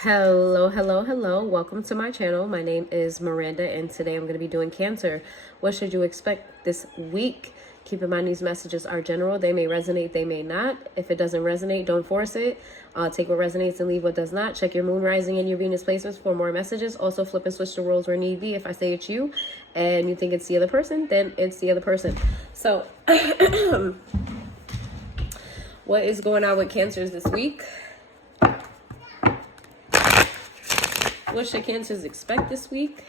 Hello, hello, hello. Welcome to my channel. My name is Miranda, and today I'm going to be doing Cancer. What should you expect this week? Keep in mind these messages are general. They may resonate, they may not. If it doesn't resonate, don't force it. Take what resonates and leave what does not. Check your moon rising and your Venus placements for more messages. Also, flip and switch the roles where need be. If I say it's you and you think it's the other person, then it's the other person. So, what is going on with Cancers this week? What should Cancers expect this week?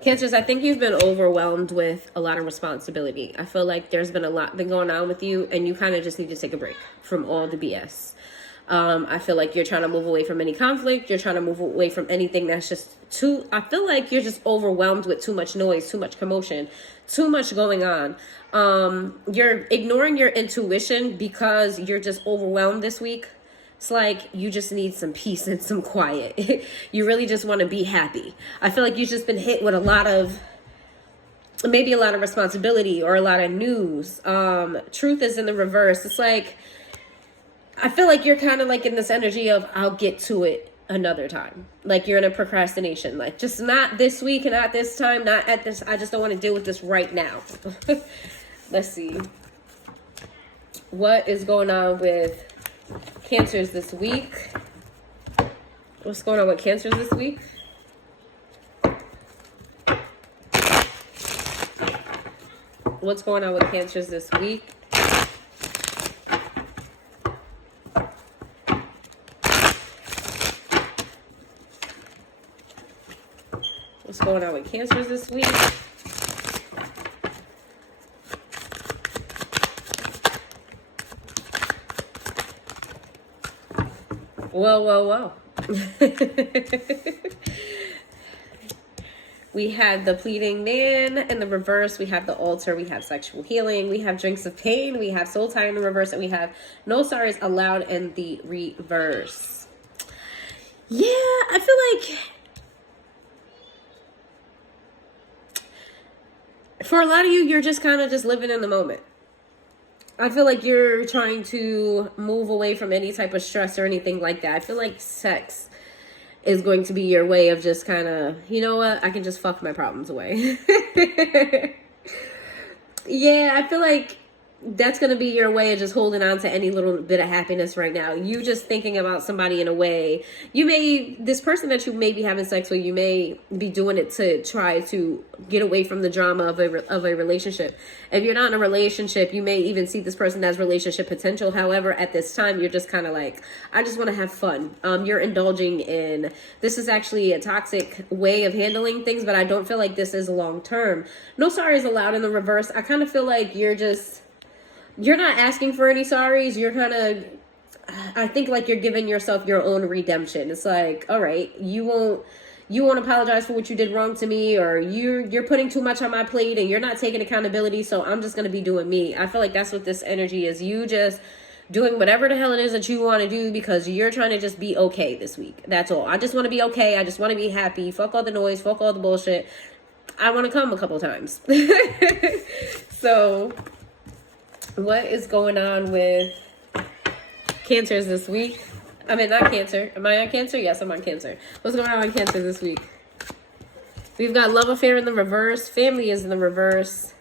Cancers, I think you've been overwhelmed with a lot of responsibility. I feel like there's been a lot been going on with you, and you kind of just need to take a break from all the BS. I feel like you're trying to move away from any conflict. You're trying to move away from anything that's just too... I feel like you're just overwhelmed with too much noise, too much commotion, too much going on. You're ignoring your intuition because you're just overwhelmed this week. It's like you just need some peace and some quiet. You really just want to be happy. I feel like you've just been hit with maybe a lot of responsibility or a lot of news. Truth is in the reverse. It's like, I feel like you're kind of like in this energy of, I'll get to it another time. Like you're in a procrastination, like just not this week and not this time, not at this. I just don't want to deal with this right now. Let's see. What is going on with Cancers this week? What's going on with Cancers this week? What's going on with Cancers this week? What's going on with Cancers this week? Whoa. We have the pleading man in the reverse. We have the altar. We have sexual healing. We have drinks of pain. We have soul tie in the reverse. And we have no sorries allowed in the reverse. Yeah, I feel like for a lot of you, you're just kind of just living in the moment. I feel like you're trying to move away from any type of stress or anything like that. I feel like sex is going to be your way of just kind of, you know what, I can just fuck my problems away. Yeah, I feel like that's going to be your way of just holding on to any little bit of happiness right now. You just thinking about somebody in a way. This person that you may be having sex with, you may be doing it to try to get away from the drama of a relationship. If you're not in a relationship, you may even see this person as relationship potential. However, at this time, you're just kind of like, I just want to have fun. You're indulging in, this is actually a toxic way of handling things, but I don't feel like this is long term. No sorry is allowed in the reverse. I kind of feel like you're not asking for any sorries. You're kind of, I think like you're giving yourself your own redemption. It's like, all right, you won't apologize for what you did wrong to me, or you're putting too much on my plate and you're not taking accountability. So I'm just going to be doing me. I feel like that's what this energy is. You just doing whatever the hell it is that you want to do because you're trying to just be okay this week. That's all. I just want to be okay. I just want to be happy. Fuck all the noise. Fuck all the bullshit. I want to come a couple times. So what is going on with Cancers this week? I mean, not Cancer. Am I on Cancer? Yes, I'm on Cancer. What's going on with Cancer this week? We've got love affair in the reverse. Family is in the reverse.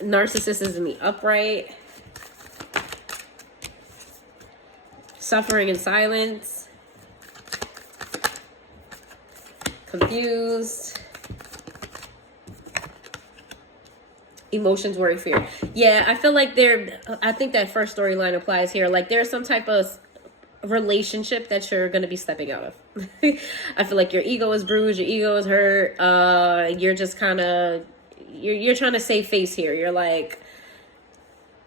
Narcissist is in the upright. Suffering in silence. Confused. Emotions, worry, fear. Yeah, I feel like I think that first storyline applies here. Like there's some type of relationship that you're going to be stepping out of. I feel like your ego is bruised. Your ego is hurt. You're just kind of, you're trying to save face here. You're like,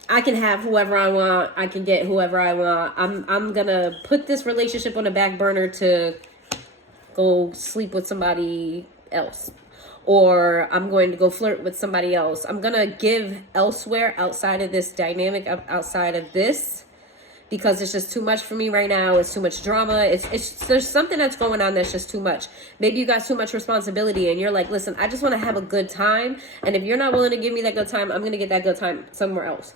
I can have whoever I want. I can get whoever I want. I'm going to put this relationship on the back burner to go sleep with somebody else. or I'm going to go flirt with somebody else. I'm going to give elsewhere outside of this dynamic, outside of this, because it's just too much for me right now. It's too much drama. There's something that's going on that's just too much. Maybe you got too much responsibility and you're like, listen, I just want to have a good time. And if you're not willing to give me that good time, I'm going to get that good time somewhere else.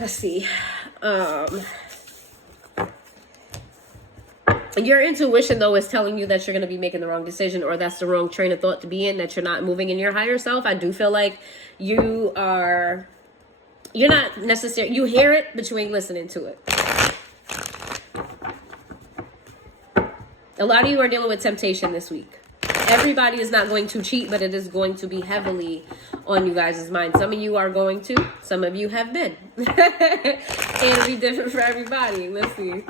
Let's see. Your intuition, though, is telling you that you're going to be making the wrong decision, or that's the wrong train of thought to be in, that you're not moving in your higher self. I do feel like you're not necessarily, you hear it, but you ain't listening to it. A lot of you are dealing with temptation this week. Everybody is not going to cheat, but it is going to be heavily on you guys' mind. Some of you are going to, some of you have been. It'll be different for everybody. Let's see.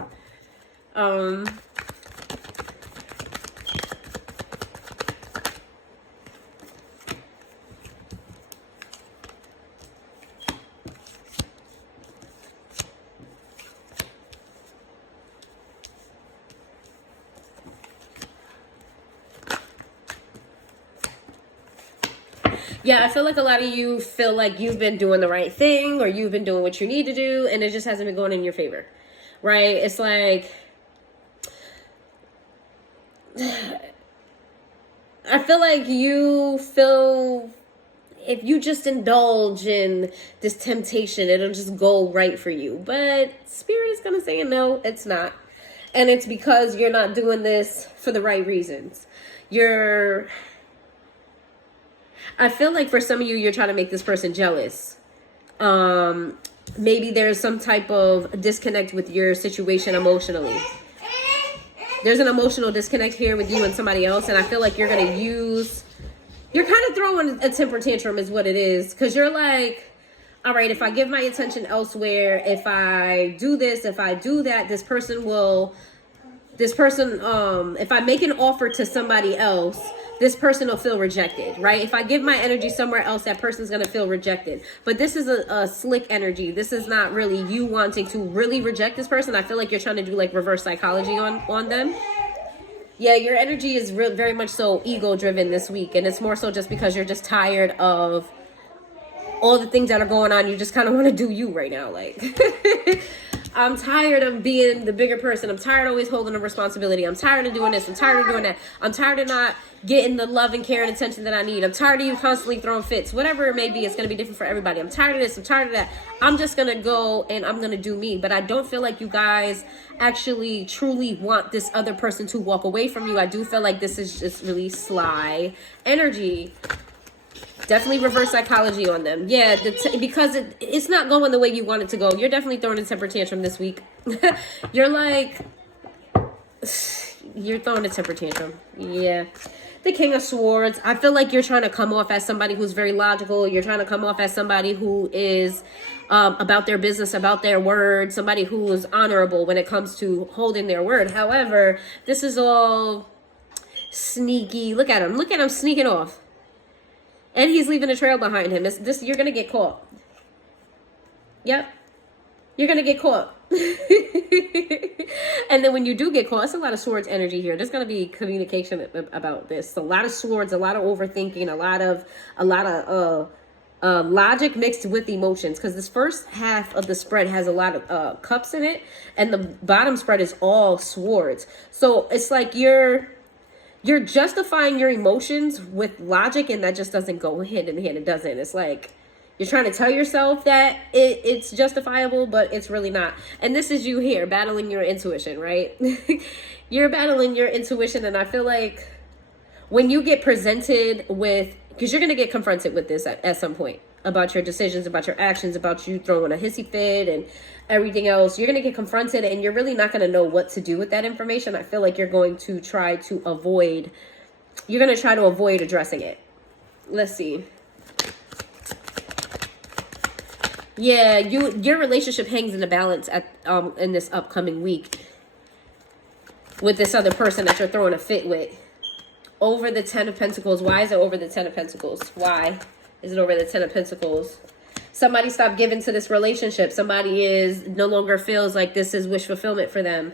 Yeah, I feel like a lot of you feel like you've been doing the right thing, or you've been doing what you need to do, and it just hasn't been going in your favor, right? It's like, I feel like you feel if you just indulge in this temptation, it'll just go right for you. But Spirit is going to say, no, it's not. And it's because you're not doing this for the right reasons. I feel like for some of you, you're trying to make this person jealous. Maybe there's some type of disconnect with your situation emotionally. There's an emotional disconnect here with you and somebody else. And I feel like you're kind of throwing a temper tantrum is what it is. Because you're like, all right, if I give my attention elsewhere, if I do this, if I do that, if I make an offer to somebody else, this person will feel rejected, right? If I give my energy somewhere else, that person's going to feel rejected. But this is a slick energy. This is not really you wanting to really reject this person. I feel like you're trying to do like reverse psychology on them. Yeah, your energy is very much so ego driven this week. And it's more so just because you're just tired of all the things that are going on. You just kind of want to do you right now. Like, I'm tired of being the bigger person. I'm tired of always holding a responsibility. I'm tired of doing this. I'm tired of doing that. I'm tired of not getting the love and care and attention that I need. I'm tired of you constantly throwing fits. Whatever it may be, it's going to be different for everybody. I'm tired of this. I'm tired of that. I'm just going to go and I'm going to do me. But I don't feel like you guys actually truly want this other person to walk away from you. I do feel like this is just really sly energy. Definitely reverse psychology on them. Yeah, because it's not going the way you want it to go. You're definitely throwing a temper tantrum this week. You're throwing a temper tantrum. Yeah. The King of Swords. I feel like you're trying to come off as somebody who's very logical. You're trying to come off as somebody who is about their business, about their word, somebody who is honorable when it comes to holding their word. However, this is all sneaky. Look at him. Look at him sneaking off. And he's leaving a trail behind him. You're going to get caught. Yep. You're going to get caught. And then when you do get caught, it's a lot of swords energy here. There's going to be communication about this. A lot of swords, a lot of overthinking, a lot of logic mixed with emotions. Because this first half of the spread has a lot of cups in it. And the bottom spread is all swords. So it's like you're justifying your emotions with logic, and that just doesn't go hand in hand. It doesn't. It's like you're trying to tell yourself that it's justifiable, but it's really not. And this is you here battling your intuition, right? You're battling your intuition, and I feel like when you get presented with, because you're going to get confronted with this at some point about your decisions, about your actions, about you throwing a hissy fit and everything else. You're going to get confronted and you're really not going to know what to do with that information. I feel like you're going to try to avoid addressing it. Let's see. Yeah, your relationship hangs in the balance in this upcoming week with this other person that you're throwing a fit with. Over the 10 of Pentacles. Why is it over the 10 of Pentacles? Why is it over the 10 of Pentacles? Somebody stopped giving to this relationship. Somebody no longer feels like this is wish fulfillment for them.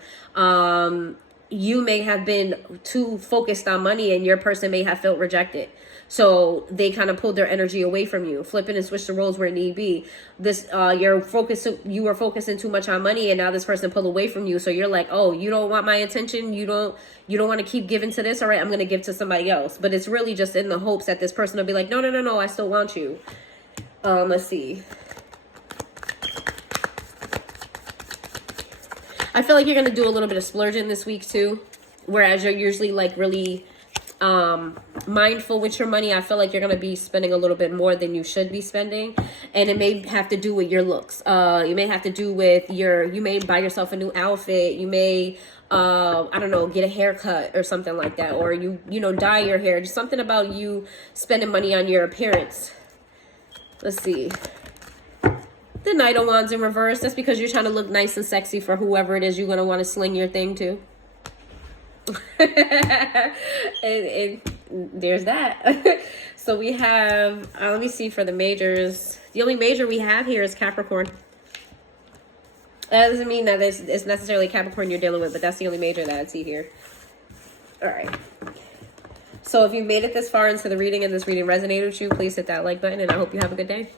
you may have been too focused on money and your person may have felt rejected. So they kind of pulled their energy away from you, flipping and switch the roles where need be. This, you were focusing too much on money, and now this person pulled away from you. So you're like, oh, you don't want my attention. You don't want to keep giving to this. All right, I'm going to give to somebody else. But it's really just in the hopes that this person will be like, no, I still want you. Let's see. I feel like you're going to do a little bit of splurging this week too. Whereas you're usually like really mindful with your money, I feel like you're going to be spending a little bit more than you should be spending. And it may have to do with your looks. You may have to do with you may buy yourself a new outfit. You may, I don't know, get a haircut or something like that. Or you dye your hair. Just something about you spending money on your appearance. Let's see. The Knight of Wands in reverse. That's because you're trying to look nice and sexy for whoever it is you're going to want to sling your thing to. and there's that. So we have, let me see for the majors. The only major we have here is Capricorn. That doesn't mean that it's necessarily Capricorn you're dealing with, but that's the only major that I see here. All right. So if you made it this far into the reading and this reading resonated with you, please hit that like button, and I hope you have a good day.